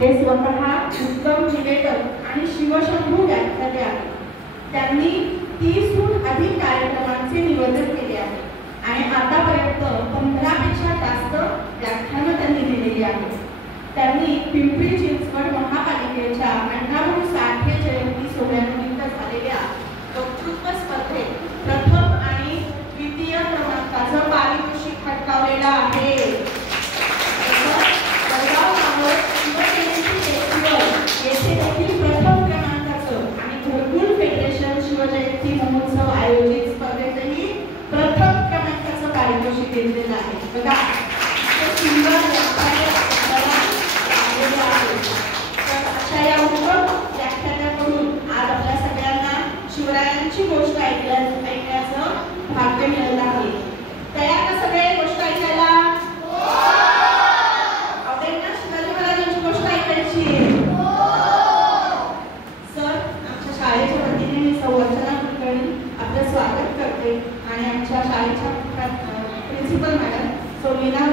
हे स्वतः उत्तम निवेदक आणि शिवशंभू व्याख्याते आहेत. त्यांनी 30हून अधिक कार्यक्रमांचे निवेदन केले आहे आणि आतापर्यंत 15 पेक्षा जास्त व्याख्यानं त्यांनी दिलेली आहेत. त्यांनी पिंपरी चिंचवड महापालिकेच्या अण्णाभाऊ साठे जयंती सोहळ्यानिमित्त झालेल्या वक्तृत्व स्पर्धेत प्रथम आणि द्वितीय क्रमांकाचं पारितोषिक पटकावलेलं आहे. येथे देखील प्रथम क्रमांकाचं आणि घरकुल फेडरेशन शिवजयंती महोत्सव आयोजित स्पर्धेतही प्रथम क्रमांकाचं पारितोषिक दिलेलं आहे. बघा सुंदर अशा या उत्तम व्याख्यानाकडून आज आपल्या सगळ्यांना शिवरायांची गोष्ट ऐकण्याचं भाग्य मिळालं आहे. तयार का सगळे गोष्ट ऐकायला? आवडेल ना शिवाजी महाराजांची गोष्ट ऐकायची? सर, आमच्या शाळेच्या वतीने मी संवर्धना कुलकर्णी आपलं स्वागत करते आणि आमच्या शाळेच्या प्रिन्सिपल मॅडम सौ लीना